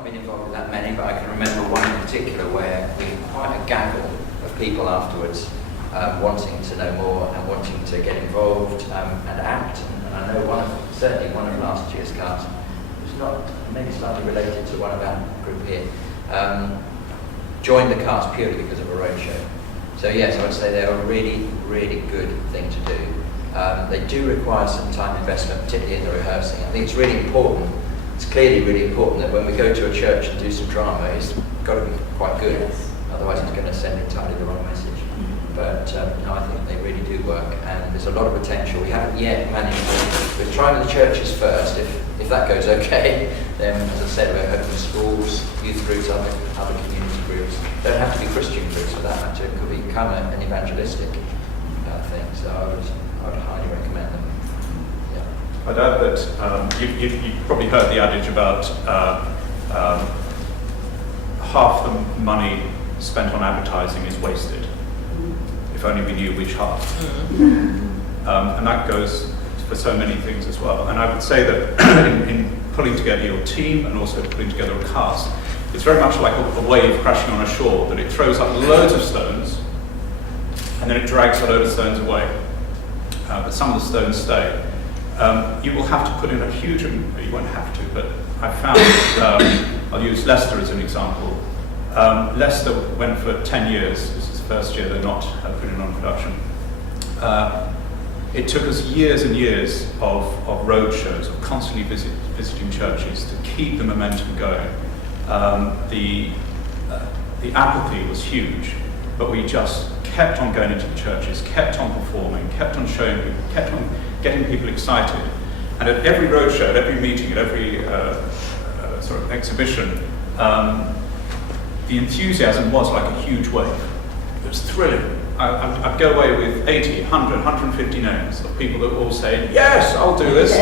not been involved in that many, but I can remember one in particular where we had quite a gaggle of people afterwards wanting to know more and wanting to get involved and act. And I know certainly one of last year's cast, who's not maybe slightly related to one of our group here, joined the cast purely because of a roadshow. So yes, I would say they're a really, really good thing to do. They do require some time investment, particularly in the rehearsing. I think it's really important. It's clearly really important that when we go to a church and do some drama, it's got to be quite good. Yes. Otherwise, it's going to send entirely the wrong message. But no, I think they really do work, and there's a lot of potential. We haven't yet managed to. We're trying with the churches first. If that goes okay, then as I said, we're open schools, youth groups, other community groups. Don't have to be Christian groups for that matter. It could become an evangelistic thing. So I would highly recommend them. Yeah. I'd add that you've probably heard the adage about half the money spent on advertising is wasted. If only we knew which half. And that goes for so many things as well. And I would say that in pulling together your team and also putting together a cast, it's very much like a wave crashing on a shore, that it throws up loads of stones and then it drags a load of stones away. But some of the stones stay. You will have to put in a huge, you won't have to, but I found, I'll use Leicester as an example. Leicester went for 10 years. This is the first year they're not putting on production. It took us years and years of road shows, of constantly visiting churches to keep the momentum going. The apathy was huge, but we just kept on going into the churches, kept on performing, kept on showing people, kept on getting people excited. And at every road show, at every meeting, at every sort of exhibition, the enthusiasm was like a huge wave. It was thrilling. I'd go away with 80, 100, 150 names of people that were all saying, yes, I'll do this.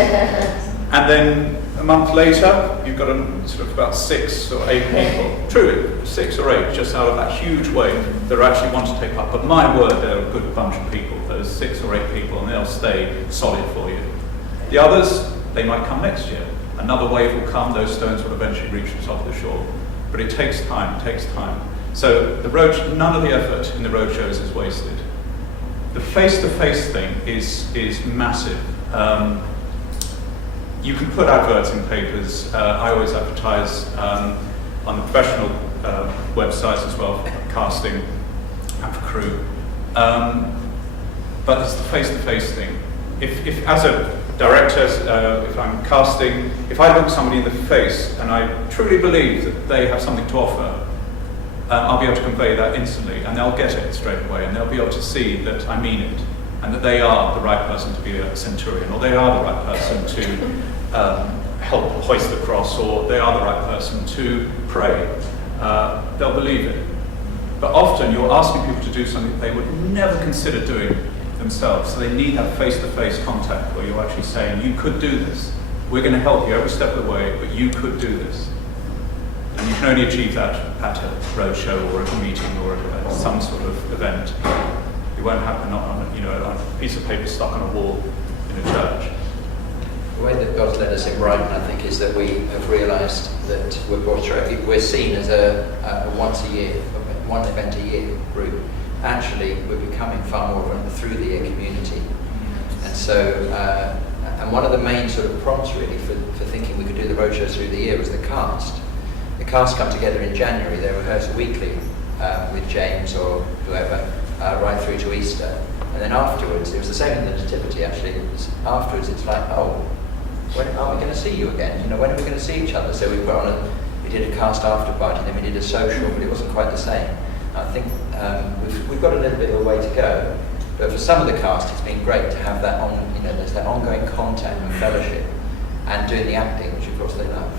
And then a month later, you've got sort of about 6 or 8 people, truly 6 or 8, just out of that huge wave that actually want to take part. But my word, they're a good bunch of people, those 6 or 8 people, and they'll stay solid for you. The others, they might come next year. Another wave will come, those stones will eventually reach the top of the shore. But it takes time, it takes time. So none of the effort in the road shows is wasted. The face-to-face thing is massive. You can put adverts in papers. I always advertise on the professional websites as well, for casting and for crew. But it's the face-to-face thing. If as a director, if I'm casting, if I look somebody in the face and I truly believe that they have something to offer, I'll be able to convey that instantly, and they'll get it straight away, and they'll be able to see that I mean it, and that they are the right person to be a centurion, or they are the right person to help hoist the cross, or they are the right person to pray. They'll believe it. But often you're asking people to do something they would never consider doing themselves, so they need that face-to-face contact where you're actually saying, you could do this. We're going to help you every step of the way, but you could do this. And you can only achieve that at a roadshow or at a meeting or at some sort of event. It won't happen on a piece of paper stuck on a wall in a church. The way that God's led us in Brighton, I think, is that we have realised that we're seen as a once a year, one event a year group. Actually, we're becoming far more of a through-the-year community. And so, and one of the main sort of prompts really for thinking we could do the roadshows through the year was the cast. The cast come together in January, they rehearse weekly with James or whoever, right through to Easter. And then afterwards, it was the same in the Nativity actually, afterwards it's like, oh, when are we going to see you again? When are we going to see each other? So we did a cast after party, then we did a social, but it wasn't quite the same. I think we've got a little bit of a way to go, but for some of the cast it's been great to have that there's that ongoing contact and fellowship and doing the acting, which of course they love.